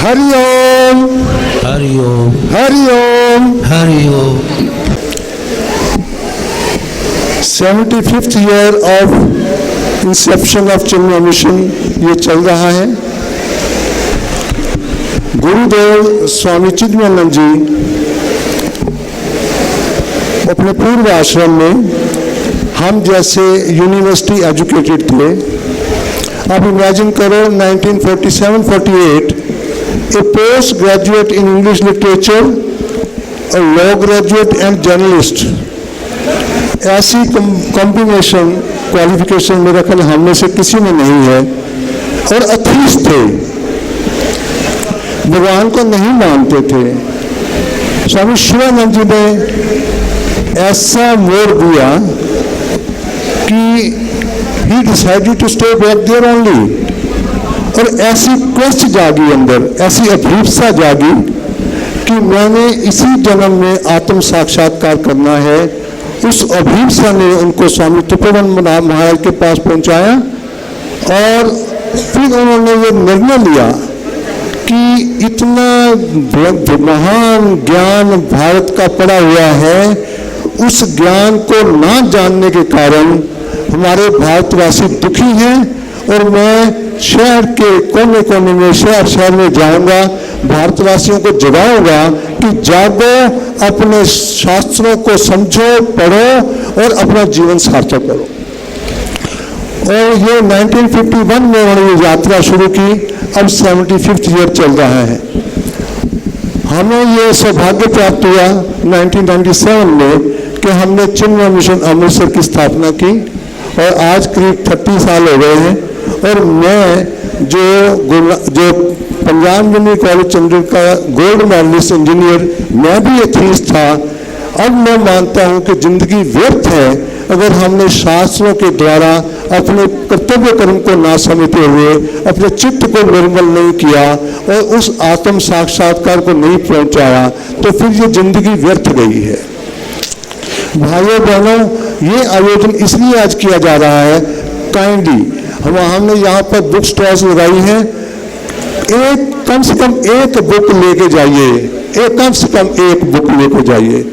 Hariom Hariom Hariom Hariom. 75th year of Inception of Chinmay mission ये चल रहा है। गुरुदेव स्वामी चिन्मयानंद जी अपने पूर्व आश्रम में हम जैसे यूनिवर्सिटी एजुकेटेड थे। अब इमेजिन करो 1947-48 a post-graduate in English literature, a law graduate and journalist, ऐसी कॉम्बिनेशन क्वालिफिकेशन मेरा ख्याल हम में से किसी में नहीं है। और अथीस्ट थे, भगवान को नहीं मानते थे। स्वामी शिवानंद जी ने ऐसा मोड़ दिया कि he decided to stay back there only। और ऐसी क्वेस्ट जागी अंदर, ऐसी अभिप्सा जागी कि मैंने इसी जन्म में आत्म साक्षात्कार करना है। उस अभिप्सा ने उनको स्वामी तपोवन महाराज के पास पहुंचाया और फिर उन्होंने ये निर्णय लिया कि इतना महान ज्ञान भारत का पड़ा हुआ है, उस ज्ञान को ना जानने के कारण हमारे भारतवासी दुखी हैं। और मैं शहर के कोने कोने में, शहर शहर में जाऊंगा, भारतवासियों को जगाऊंगा कि जागो, अपने शास्त्रों को समझो, पढ़ो और अपना जीवन सार्थक करो। और ये 1951 में उन्होंने ये यात्रा शुरू की। अब 75th ईयर चल रहा है। हमें ये सौभाग्य प्राप्त हुआ 1997 में कि हमने चिन्मय मिशन अमृतसर की स्थापना की और आज करीब 30 साल हो गए हैं। और मैं जो पंजाब यूनिवर्सिटी कॉलेज चंडीगढ़ का गोल्ड मेडलिस्ट इंजीनियर, मैं भी एथीस्ट था। अब मैं मानता हूं कि जिंदगी व्यर्थ है अगर हमने शास्त्रों के द्वारा अपने कर्तव्य कर्म को ना समझते हुए अपने चित्त को निर्मल नहीं किया और उस आत्म साक्षात्कार को नहीं पहुंचाया, तो फिर ये जिंदगी व्यर्थ गई है। भाइयों बहनों, ये आयोजन इसलिए आज किया जा रहा है काइंडली। हमने यहाँ पर बुक स्टॉल्स लगाई हैं। कम से कम एक बुक लेके जाइए, कम से कम एक बुक लेके जाइए।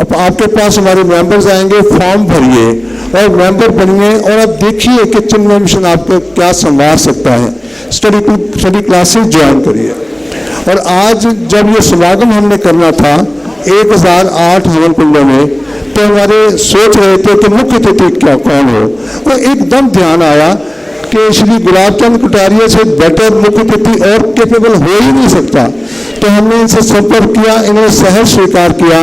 अब आपके पास हमारे मेंबर्स आएंगे, फॉर्म भरिए और मेंबर बनिए और अब देखिए कि चिन्मय मिशन आपको क्या संवार सकता है। स्टडी क्लासेस ज्वाइन करिए। और आज जब ये समागम हमने करना था 1008 हवन कुंडों में, तो हमारे सोच रहे थे कि मुख्य अतिथि क्या कौन हो। तो एकदम ध्यान आया कि श्री गुलाब चंद कटारिया से बेटर मुख्य अतिथि और कैपेबल हो ही नहीं सकता। तो हमने इनसे संपर्क किया, इन्होंने सहज स्वीकार किया।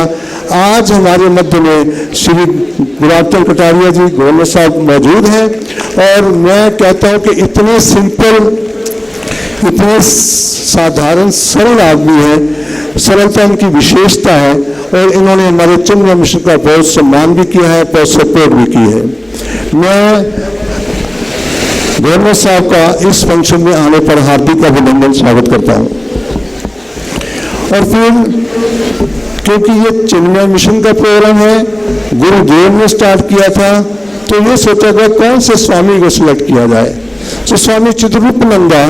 आज हमारे मध्य में श्री गुलाब चंद कटारिया जी गवर्नर साहब मौजूद हैं। और मैं कहता हूँ कि इतने सिंपल, इतने साधारण सरल आदमी है, सरलता इनकी विशेषता है। और इन्होंने हमारे चिन्मय मिशन का बहुत सम्मान भी किया है, बहुत सपोर्ट भी की है। मैं गवर्नर साहब का इस फंक्शन में आने पर हार्दिक अभिनंदन स्वागत करता हूं। और फिर क्योंकि ये चिन्मय मिशन का प्रोग्राम है, गुरुदेव ने स्टार्ट किया था, तो ये सोचा गया कौन से स्वामी को सिलेक्ट किया जाए। तो स्वामी चित्ररूपानंदा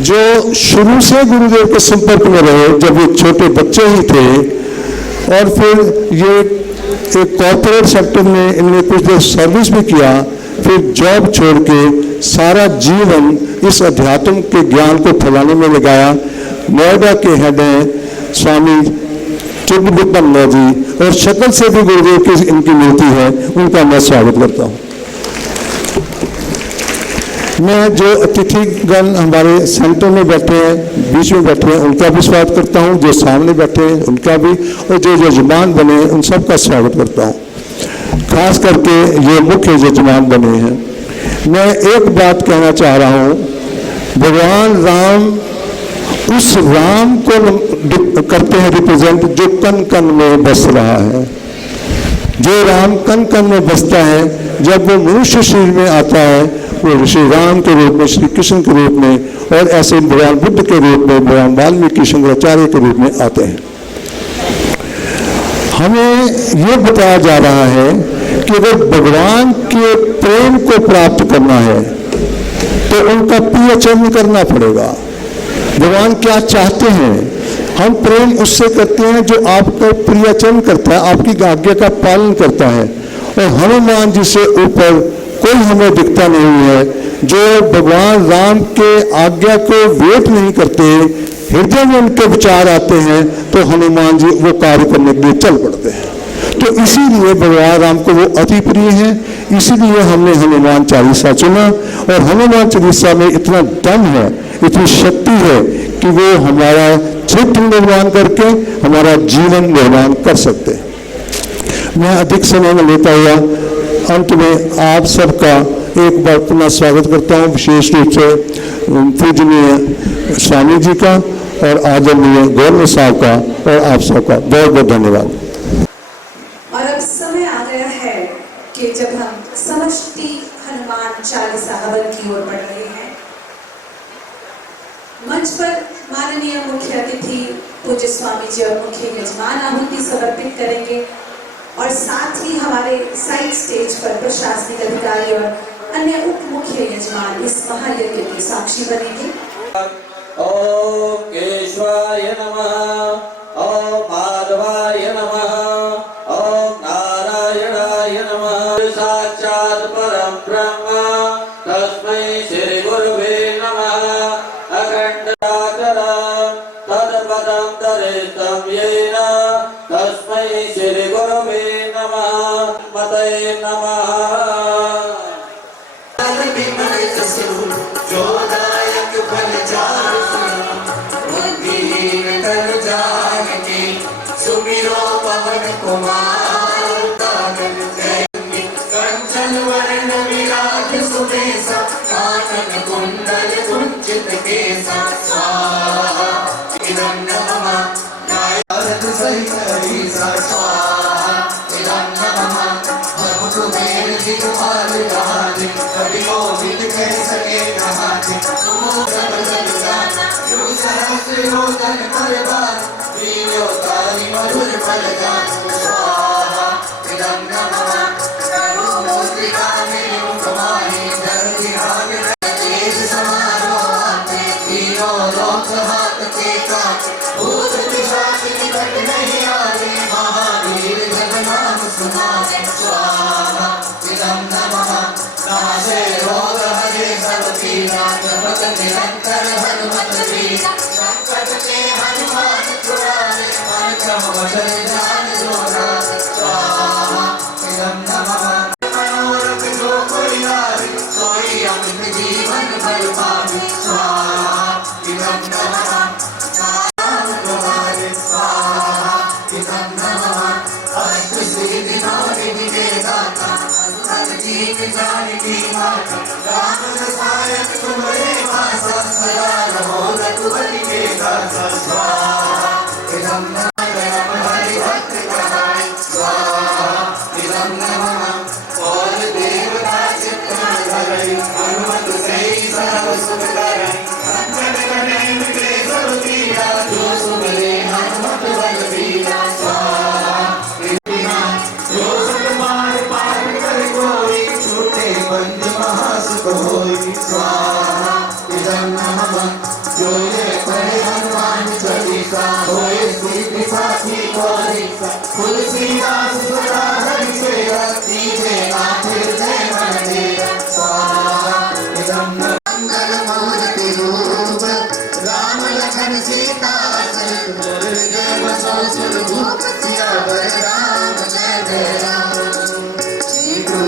जो शुरू से गुरुदेव के संपर्क में रहे, जब ये छोटे बच्चे ही थे, और फिर ये एक कॉर्पोरेट सेक्टर में इन्होंने कुछ देर सर्विस भी किया, फिर जॉब छोड़ के सारा जीवन इस अध्यात्म के ज्ञान को फैलाने में लगाया। नोएडा के हेड हैं स्वामी चित्ररूपानंदा जी, और शक्ल से भी गुरुदेव की इनकी मिलती है, उनका मैं स्वागत करता हूँ। मैं जो अतिथिगण हमारे सेंटर में बैठे हैं, बीच में बैठे हैं, उनका भी स्वागत करता हूं, जो सामने बैठे हैं उनका भी, और जो यजमान बने हैं उन सबका स्वागत करता हूं। खास करके ये मुख्य यजमान बने हैं। मैं एक बात कहना चाह रहा हूं, भगवान राम उस राम को करते हैं रिप्रेजेंट जो कण कण में बस रहा है। जो राम कण कण में बसता है, जब वो मनुष्य शरीर में आता है, वो श्री राम के रूप में, श्री कृष्ण के रूप में, और ऐसे भगवान बुद्ध के रूप में, भगवान वाल्मीकि शंकराचार्य के रूप में आते हैं। हमें ये बताया जा रहा है कि अगर भगवान के प्रेम को प्राप्त करना है तो उनका प्रियचरण करना पड़ेगा। भगवान क्या चाहते हैं? हम प्रेम उससे करते हैं जो आपका प्रियचरण करता है, आपकी आज्ञा का पालन करता है। और हनुमान जी से ऊपर कोई हमें दिखता नहीं है जो भगवान राम के आज्ञा को वेट नहीं करते, हृदय में उनके विचार आते हैं तो हनुमान जी वो कार्य करने के लिए चल पड़ते हैं। तो इसीलिए भगवान राम को वो अति प्रिय है, इसीलिए हमने हनुमान चालीसा चुना। और हनुमान चालीसा में इतना दम है, इतनी शक्ति है कि वो हमारा चित्र निर्माण करके हमारा जीवन निर्माण कर सकते हैं। मैं अधिक समय में लेता हुआ अंत में आप सबका एक बार पुनः स्वागत करता हूँ, विशेष रूप से पूजनीय स्वामी जी का और आदरणीय गवर्नर साहब का और आप सबका बहुत बहुत धन्यवाद। और अब समय आ गया है कि जब हम समष्टि हनुमान चालीसा हवन की ओर बढ़ रहे हैं। मंच पर माननीय मुख्य अतिथि पूज्य स्वामी जी और मुख्य यजमान आहुति समर्पित करेंगे और साथ ही हमारे साइड स्टेज पर प्रशासनिक अधिकारी और अन्य उप मुख्य यजमान इस महायज्ञ के साक्षी बनेंगे। ओम केशवाय नमः, ओम माधवाय नमः, ओम नारायणाय नमः। साक्षात् परम ब्रह्म तस्मै श्री गुरुवे नमः। अखंडाचलं तत्पदं दर्शितं येन तस्मै श्री गुरुवे नमः। मतये नमः।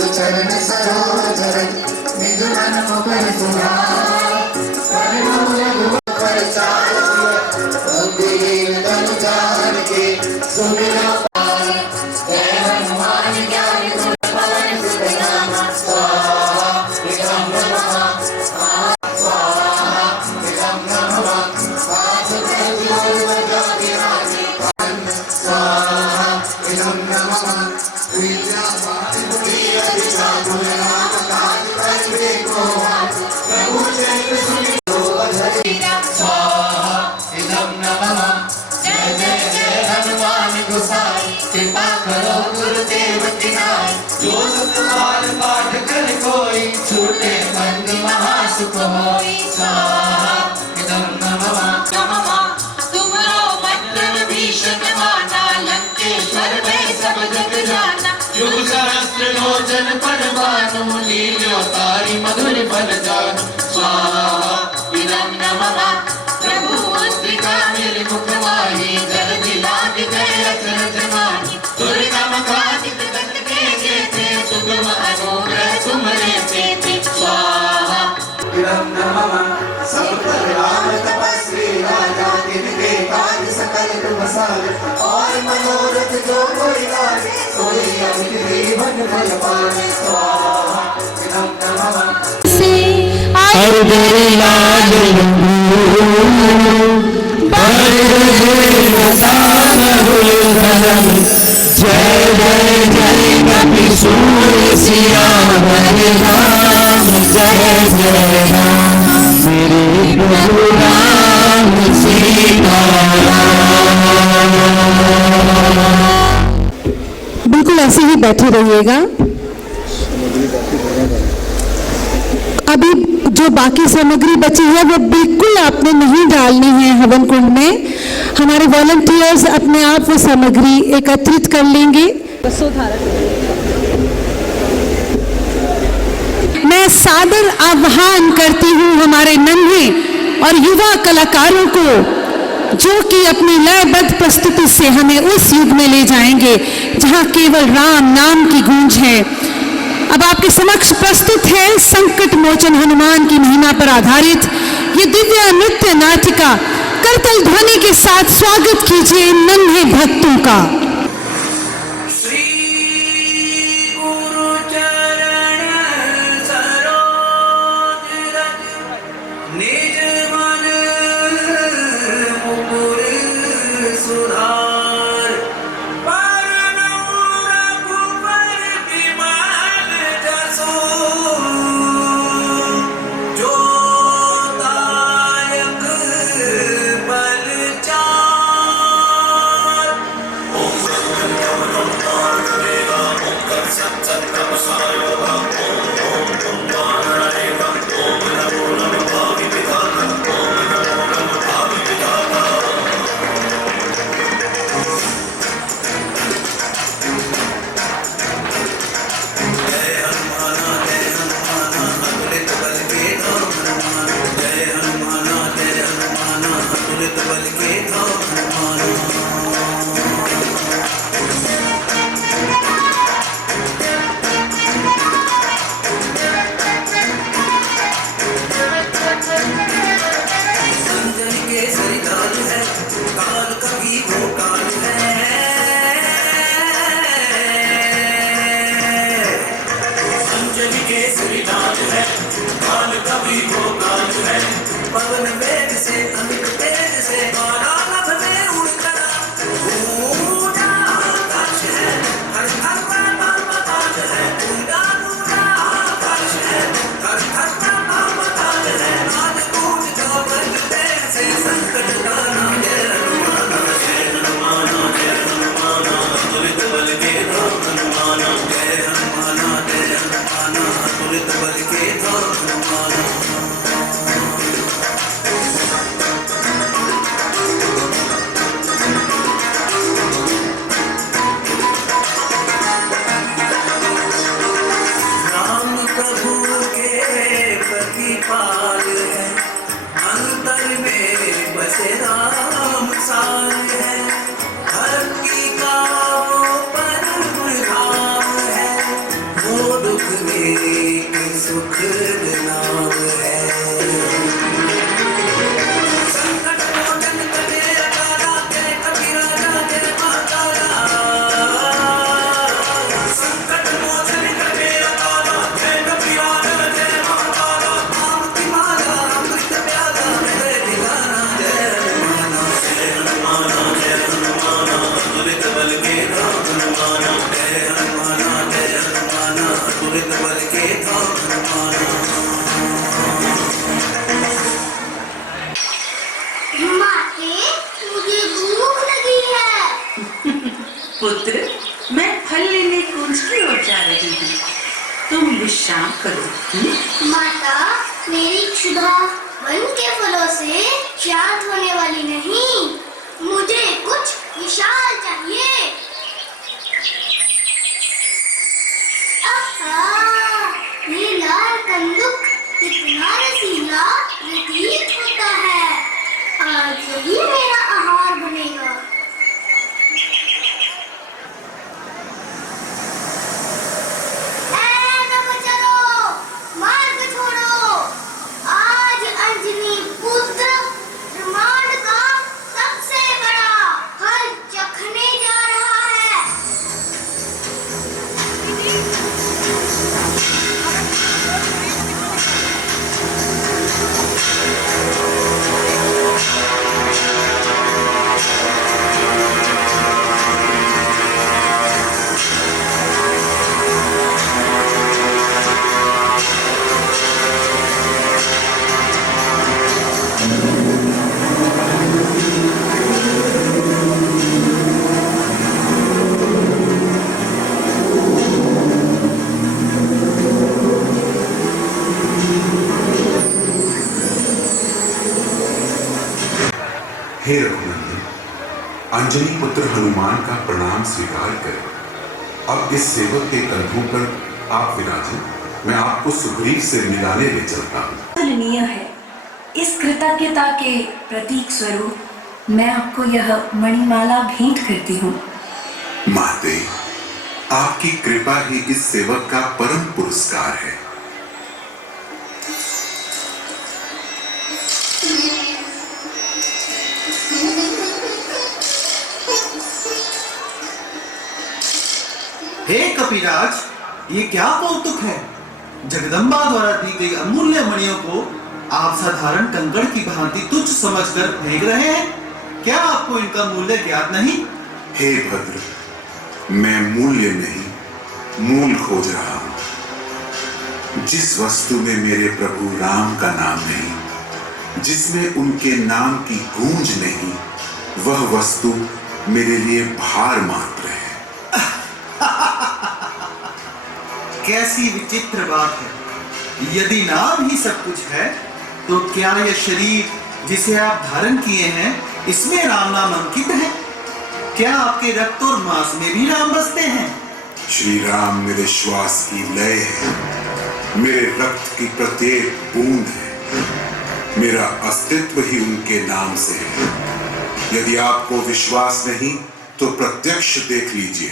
चरण सरोज निज मन मुकुर कृपा करो गुरुदेव की नाई, जो सतबार पाठ कर कोई, छूटे बंदी महासुख होई। स्वाहा इदं नमः नमः। तुमरो मंत्र भीषण माना, लंकेश्वर में सब जग जाना। युग सहस्त्र लोचन पर भानु, लील्यो तारी मधुर फल जानु। स्वाहा इदं नमः। प्रभु मुद्रिका निर्मुख वाही, जल दिलाग गए अचरज माही। दुर्गा मकादित दत्त के जेते, सुगम अनुग्रह तुम्हारे चेते। स्वाहा इदं नमः। सब पर राम तपस्वी राजा, जिनके कार्य सकल तुम सारे, और मनोरथ जो कोई लाए, कोई अमित जीवन फल पाए। स्वाहा इदं नमः। हर तेरी लाज जय जय जय कपि सूर्य सियावर राम, जय जय राम मेरे प्रभु राम सीता। बिल्कुल ऐसे ही बैठे रहिएगा। अभी जो बाकी सामग्री बची है वो बिल्कुल आपने नहीं डालनी है हवन कुंड में। हमारे वॉलंटियर्स अपने आप वो सामग्री एकत्रित कर लेंगे। मैं सादर आह्वान करती हूँ हमारे नन्हे और युवा कलाकारों को, जो कि अपनी लयबद्ध प्रस्तुति से हमें उस युग में ले जाएंगे जहाँ केवल राम नाम की गूंज है। अब आपके समक्ष प्रस्तुत है संकट मोचन हनुमान की महिमा पर आधारित ये दिव्य नृत्य नाटिका। करतल ध्वनि के साथ स्वागत कीजिए नन्हे भक्तों का। श्री गुरु चरण सरोज रज, निज मन मुकुर सुधार। परनौ रघुबर बिमल जसु, जो दायक बल चार। पवन वेग से अमित तेज से, आलाप में उड़कर ऊंचा आकाश है। हर हर मकान है, ऊंचा ऊंचा आकाश है। हर हर मकान है, नाद गूंज जो बजते से संकट टाला। जय हनुमान जय हनुमान जय हनुमान, अतुलित बल के धाम हनुमान। जय हनुमान जय हनुमान, अतुलित बल के धाम हनुमान। राम प्रभु के प्रतिपाल है, अंतर में बसे राम सार है। भक्ति का वो परम धाम है, वो दुख में सुख नाम है। विश्राम करो। माता, मेरी क्षुधा वन के फलों से शांत होने वाली नहीं, मुझे कुछ विशाल चाहिए। ये लाल कंदुक कितना रसीला प्रतीत होता है। आज यही मेरा आहार बनेगा। मार्ग छोड़ो। आज अंजनी पुत्र ब्रह्मांड का सबसे बड़ा फल चखने जा रहा है। हे रघुनंदन, अंजनी पुत्र हनुमान का प्रणाम स्वीकार करें। अब इस सेवक के कंधों पर आप विराजें, मैं आपको सुग्रीव से मिलाने ले चलता हूँ। तुलनीय है। इस कृतज्ञता के प्रतीक स्वरूप मैं आपको यह मणिमाला भेंट करती हूँ। माते, आपकी कृपा ही इस सेवक का परम पुरस्कार है। हे कपिराज, ये क्या कौतुक है। जगदम्बा द्वारा दी गई अमूल्य मणियों को आप साधारण कंकड़ की भांति तुच्छ समझकर फेंक रहे हैं। क्या आपको इनका मूल्य ज्ञात नहीं? हे भद्र, मैं मूल्य नहीं, मूल खोज रहा हूं। जिस वस्तु में मेरे प्रभु राम का नाम नहीं, जिसमें उनके नाम की गूंज नहीं, वह वस्तु मेरे लिए भार मात्र है। कैसी विचित्र बात है। यदि नाम ही सब कुछ है, तो क्या यह शरीर जिसे आप धारण किए हैं, इसमें राम नाम अंकित है? क्या आपके रक्त और मांस में भी राम बसते हैं? श्री राम मेरे श्वास की लय है, मेरे रक्त की प्रत्येक बूंद है, मेरा अस्तित्व ही उनके नाम से है। यदि आपको विश्वास नहीं तो प्रत्यक्ष देख लीजिए।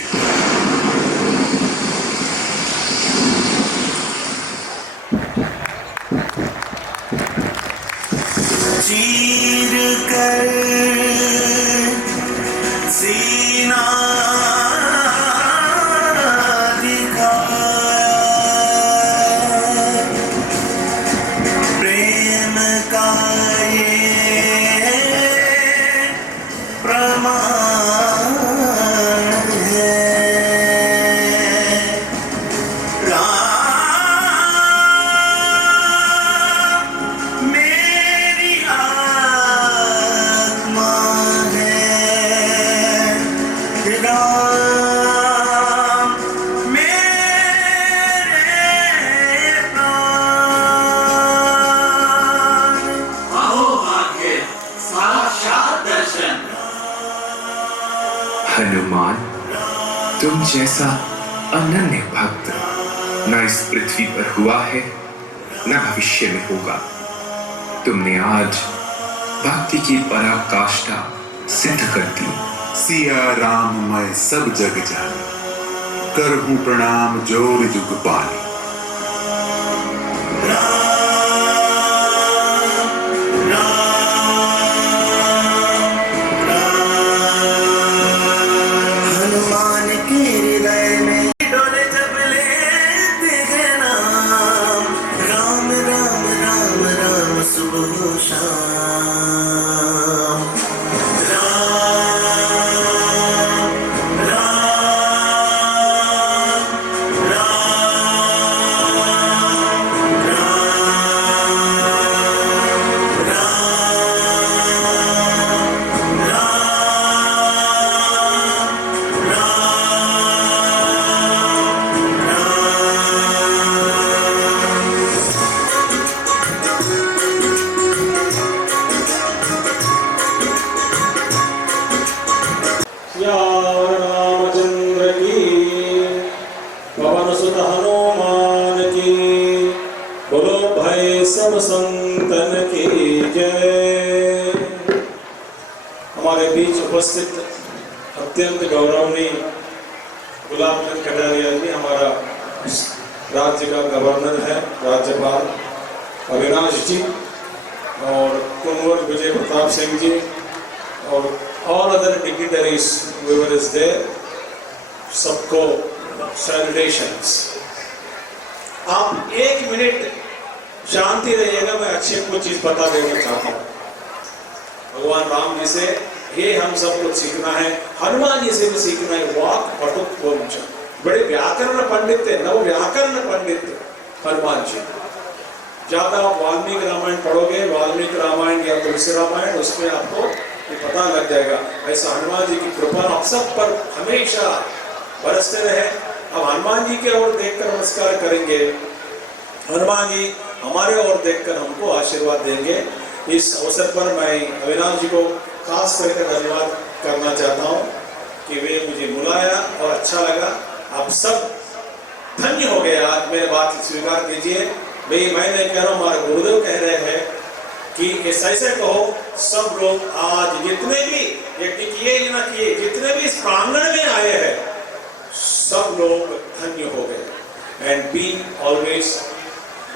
चीर कर सीना दिखाया, प्रेम का ये प्रमाण है। हनुमान, तुम जैसा अनन्य भक्त न इस पृथ्वी पर हुआ है न भविष्य में होगा। तुमने आज भक्ति की पराकाष्ठा सिद्ध कर दी। सिया राम मैं सब जग जानी, करहूं प्रणाम जोर जुग पानी। हनुमान के हृदय में डोले जब लेते हैं नाम, राम राम राम राम सुबह शाम। राम राम राम पवन सुत हनुमान की, बोलो भाई सब संतन की जय। हमारे बीच उपस्थित अत्यंत गौरवनीय गुलाब चंद कटारिया जी हमारा राज्य का गवर्नर है, राज्यपाल अविनाश जी और कुंवर विजय प्रताप सिंह जी और अदर डिग्निटरीज व्हेवर इज देयर, सबको सैल्यूटेशंस। आप एक मिनट शांति रहिएगा, मैं अच्छे कुछ चीज बता देना चाहता हूँ। भगवान राम जी से ये हम सब कुछ सीखना है, हनुमान जी से भी सीखना है। वाक पटुत्वंच, बड़े व्याकरण पंडित थे, नव व्याकरण पंडित थे हनुमान जी। ज्यादा आप वाल्मीकि रामायण पढ़ोगे, वाल्मीकि रामायण या तुलसी रामायण, उसमें आपको ये पता लग जाएगा। ऐसा हनुमान जी की कृपा आप सब पर हमेशा बरसते रहे। अब हनुमान जी के ओर देखकर नमस्कार करेंगे, हनुमान जी हमारे ओर देखकर हमको आशीर्वाद देंगे। इस अवसर पर मैं अविनाश जी को खास करके धन्यवाद करना चाहता हूँ कि वे मुझे बुलाया और अच्छा लगा। आप सब धन्य हो गए, आज मेरे बात स्वीकार कीजिए। भाई मैं नहीं कह रहा हूँ, हमारे गुरुदेव कह रहे हैं कि ऐसे कहो सब लोग आज जितने भी यज्ञ किए ना किए, जितने भी इस प्रांगण में आए हैं, सब लोग धन्य हो गए। And be always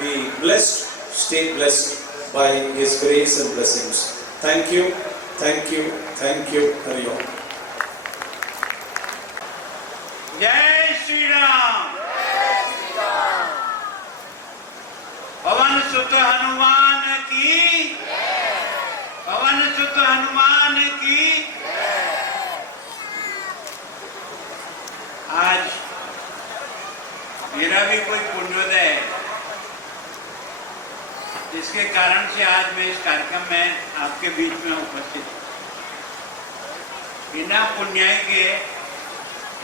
be blessed, stay blessed by his grace and blessings. Thank you, thank you, thank you. Hari Om. जय श्री राम। पवन सुत हनुमान की, पवन सुत हनुमान की। आज मेरा भी कोई पुण्योदय है, जिसके कारण से आज मैं इस कार्यक्रम में आपके बीच में उपस्थित हूँ। बिना पुण्याय के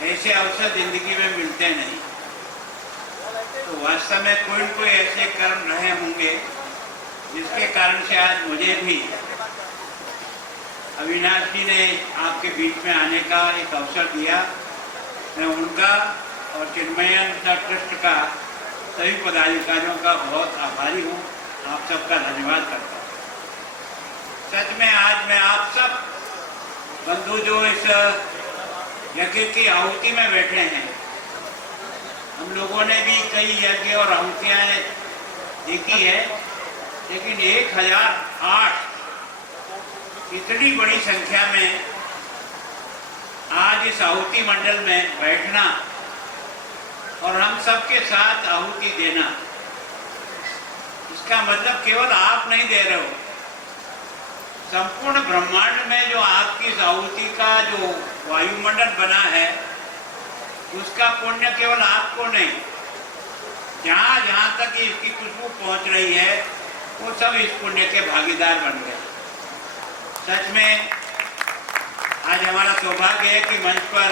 ऐसे अवसर जिंदगी में मिलते नहीं। तो वास्तव में कोई न कोई ऐसे कर्म रहे होंगे जिसके कारण से आज मुझे भी अविनाश जी ने आपके बीच में आने का एक अवसर दिया। मैं उनका और चिन्मयानंद ट्रस्ट का सभी पदाधिकारियों का बहुत आभारी हूँ। आप सबका धन्यवाद करता हूँ। सच में आज मैं आप सब बंधु जो इस यज्ञ की आहुति में बैठे हैं, हम लोगों ने भी कई यज्ञ और आहुतियाँ देखी है, लेकिन 1008 इतनी बड़ी संख्या में आज इस आहुति मंडल में बैठना और हम सबके साथ आहुति देना, इसका मतलब केवल आप नहीं दे रहे हो, संपूर्ण ब्रह्मांड में जो आपकी इस आहुति का जो वायुमंडल बना है, उसका पुण्य केवल आपको नहीं, जहाँ जहाँ तक इसकी खुशबू पहुँच रही है, वो सब इस पुण्य के भागीदार बन गए। सच में आज हमारा सौभाग्य है कि मंच पर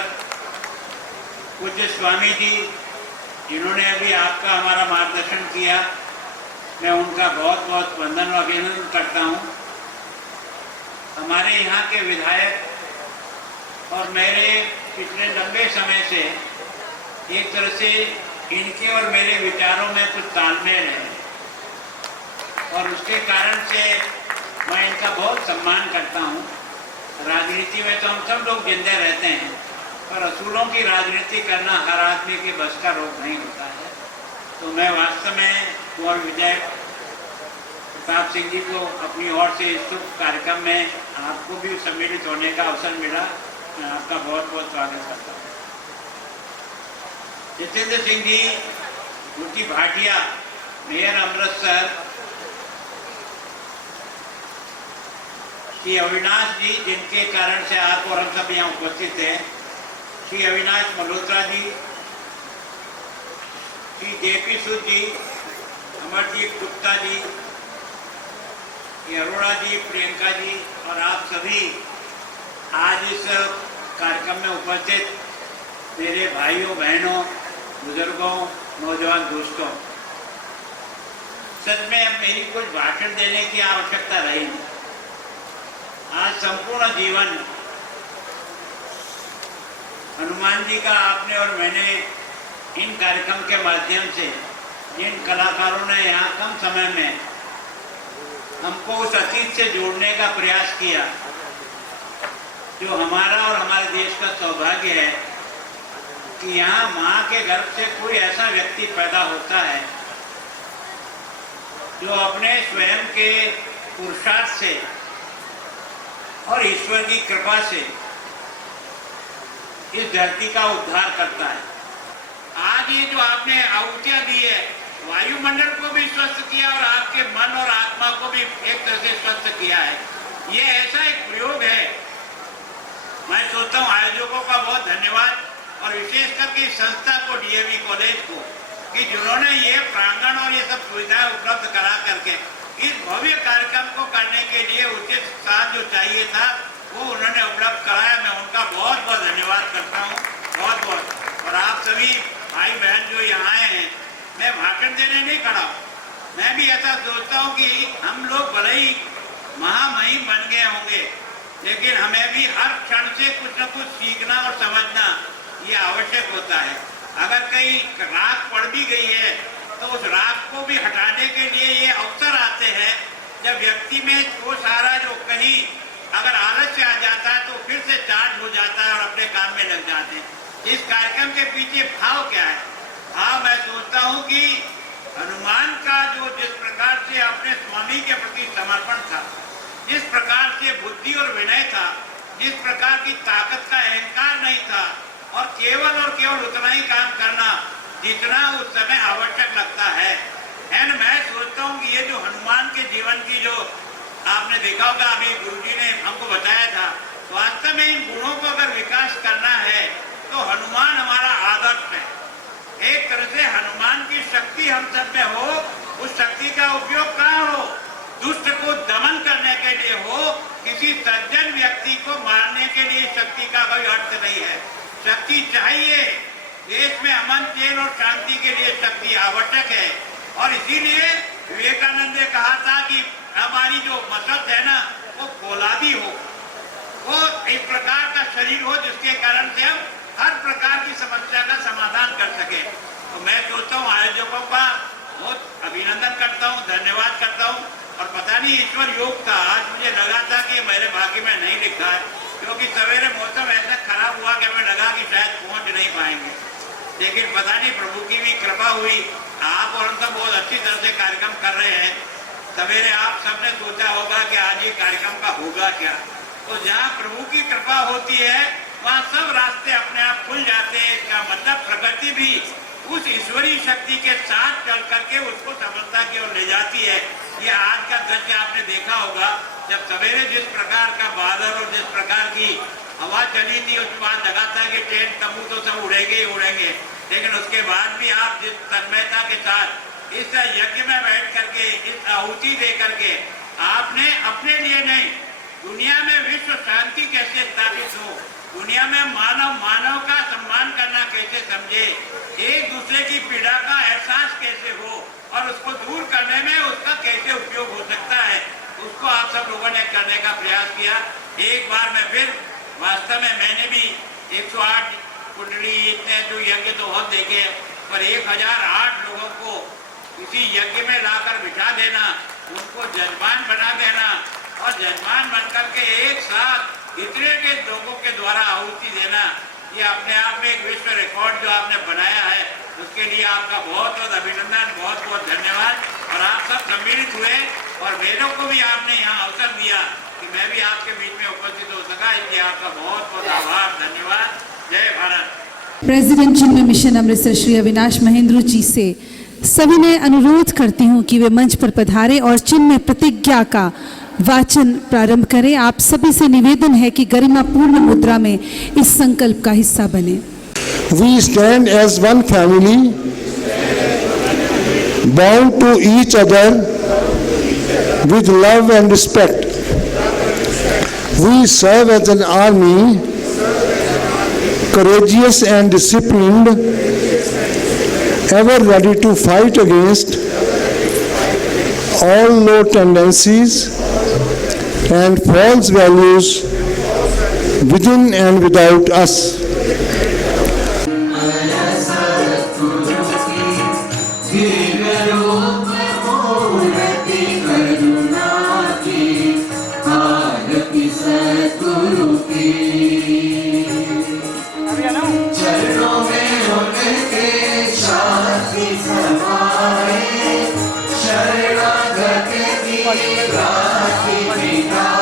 पूज्य स्वामी जी, जिन्होंने अभी आपका हमारा मार्गदर्शन किया, मैं उनका बहुत बहुत वंदन और अभिनंदन करता हूँ। हमारे यहाँ के विधायक और मेरे पिछले लंबे समय से एक तरह से इनके और मेरे विचारों में कुछ तालमेल है, और उसके कारण से मैं इनका बहुत सम्मान करता हूँ। राजनीति में तो हम सब लोग जिंदे रहते हैं, पर असूलों की राजनीति करना हर आदमी के बस का रोग नहीं होता है। तो मैं वास्तव में कुंवर विजय प्रताप सिंह जी को अपनी ओर से इस शुभ कार्यक्रम में आपको भी सम्मिलित होने का अवसर मिला, मैं आपका बहुत बहुत स्वागत करता हूँ। जितेंद्र सिंह जी, मूर्ति भाटिया, मेयर अमृतसर, श्री अविनाश जी, जिनके कारण से आप और हम सब यहाँ उपस्थित हैं, श्री अविनाश मल्होत्रा जी, श्री जेपी सूद जी, अमरजीत गुप्ता जी, अरोड़ा जी, प्रियंका जी और आप सभी आज इस कार्यक्रम में उपस्थित मेरे भाइयों बहनों, बुजुर्गों, नौजवान दोस्तों, सच में अब मेरी कुछ भाषण देने की आवश्यकता रही नहीं। आज संपूर्ण जीवन हनुमान जी का आपने और मैंने इन कार्यक्रम के माध्यम से जिन कलाकारों ने यहाँ कम समय में हमको उस अतीत से जोड़ने का प्रयास किया, जो हमारा और हमारे देश का सौभाग्य है कि यहाँ माँ के गर्भ से कोई ऐसा व्यक्ति पैदा होता है जो अपने स्वयं के पुरुषार्थ से और ईश्वर की कृपा से इस धरती का उद्धार करता है। आज ये जो आपने आहुतियां दी है, वायुमंडल को भी स्वस्थ किया और आपके मन और आत्मा को भी एक तरह से स्वस्थ किया है। ये ऐसा एक प्रयोग है। मैं सोचता हूँ आयोजकों का बहुत धन्यवाद और विशेष करके संस्था को, डीएवी कॉलेज को, कि जिन्होंने ये प्रांगण और ये सब सुविधाएं उपलब्ध करा करके इस भव्य कार्यक्रम को करने के लिए उचित स्थान जो चाहिए था वो उन्होंने उपलब्ध कराया। मैं उनका बहुत बहुत धन्यवाद करता हूँ, बहुत बहुत। और आप सभी भाई बहन जो यहाँ आए हैं, मैं भाषण देने नहीं खड़ा हूँ। मैं भी ऐसा सोचता हूँ कि हम लोग भले ही महामहिम बन गए होंगे, लेकिन हमें भी हर क्षण से कुछ न कुछ सीखना और समझना ये आवश्यक होता है। अगर कहीं राख पड़ भी गई है तो उस राख को भी हटाने के लिए ये अवसर आते हैं जब व्यक्ति में वो सारा जो कहीं अगर आलस्य आ जाता है तो फिर से चार्ज हो जाता है और अपने काम में लग जाते हैं। इस कार्यक्रम के पीछे भाव क्या है? भाव मैं सोचता हूँ कि हनुमान का जो जिस प्रकार से अपने स्वामी के प्रति समर्पण था, जिस प्रकार से बुद्धि और विनय था, जिस प्रकार की ताकत का अहंकार नहीं था और केवल उतना ही काम करना जितना उस समय आवश्यक लगता है। एंड मैं सोचता हूँ कि ये जो हनुमान के जीवन की जो आपने देखा होगा, अभी गुरुजी ने हमको बताया था, वास्तव में इन गुणों को अगर विकास करना है तो हनुमान हमारा आदर्श है। एक तरह से हनुमान की शक्ति हम सब में हो, उस शक्ति का उपयोग कहाँ हो? दुष्ट को दमन करने के लिए हो, किसी सज्जन व्यक्ति को मारने के लिए शक्ति का कोई अर्थ नहीं है। शक्ति चाहिए, देश में अमन, चैन और शांति के लिए शक्ति आवश्यक है। और इसीलिए विवेकानंद ने कहा था कि हमारी जो मसल्स है ना वो फौलादी हो, वो इस प्रकार का शरीर हो जिसके कारण से हम हर प्रकार की समस्या का समाधान कर सके। तो मैं सोचता हूँ आयोजकों का बहुत अभिनंदन करता हूँ, धन्यवाद करता हूँ। और पता नहीं ईश्वर योग था, आज मुझे लगा था कि मेरे भाग्य में नहीं लिखा है, क्योंकि सवेरे मौसम ऐसा खराब हुआ कि हमें लगा कि शायद पहुंच नहीं पाएंगे, लेकिन पता नहीं प्रभु की भी कृपा हुई। आप और हम सब बहुत अच्छी तरह से कार्यक्रम कर रहे हैं। सवेरे आप सबने सोचा होगा कि आज ये कार्यक्रम का होगा क्या, तो जहाँ प्रभु की कृपा होती है वहाँ सब रास्ते अपने आप खुल जाते हैं। इसका मतलब प्रकृति भी उस ईश्वरीय शक्ति के साथ चल करके उसको सफलता की ओर ले जाती है। ये आज का दृश्य आपने देखा होगा, जब सवेरे जिस प्रकार का बादल और जिस प्रकार की हवा चली थी, उसके बाद लगा था कि टेंट तंबू तो सब उड़ेंगे ही उड़ेंगे, लेकिन उसके बाद भी आप जिस तन्मयता के साथ इस यज्ञ में बैठ करके, इस आहुति दे करके, आपने अपने लिए नहीं, दुनिया में विश्व शांति कैसे स्थापित हो, दुनिया में मानव का सम्मान करना कैसे समझे, एक दूसरे की पीड़ा का एहसास कैसे हो और उसको दूर करने में उसका कैसे उपयोग हो सकता है, उसको आप सब लोगों ने करने का प्रयास किया। एक बार मैं फिर वास्तव में मैंने भी 108 कुंडली इतने जो यज्ञ तो बहुत देखे, पर 1008 लोगों को किसी यज्ञ में लाकर बिठा देना, उनको जजमान बना देना और जजमान बनकर के एक साथ इतने के लोगों के द्वारा आहुति देना, ये अपने आप में एक विश्व रिकॉर्ड जो आपने बनाया है, उसके लिए आपका बहुत बहुत अभिनंदन, बहुत बहुत धन्यवाद। और आप सब सम्मिलित हुए और मेरे को भी आपने यहाँ अवसर दिया कि मैं भी आपके बीच में उपस्थित हो सका, इसलिए आपका बहुत बहुत आभार, धन्यवाद। जय भारत। प्रेसिडेंट चिन्मय मिशन अमृतसर श्री अविनाश महेंद्र जी से सभी ने अनुरोध करती हूँ कि वे मंच पर पधारे और चिन्मय प्रतिज्ञा का वाचन प्रारंभ करें। आप सभी से निवेदन है कि गरिमापूर्ण मुद्रा में इस संकल्प का हिस्सा बने। We stand as one family, bound to each other with love and respect. We serve as an army, courageous and disciplined, ever ready to fight against all low tendencies and false values within and without us. समाए शरणागत की राखी पिता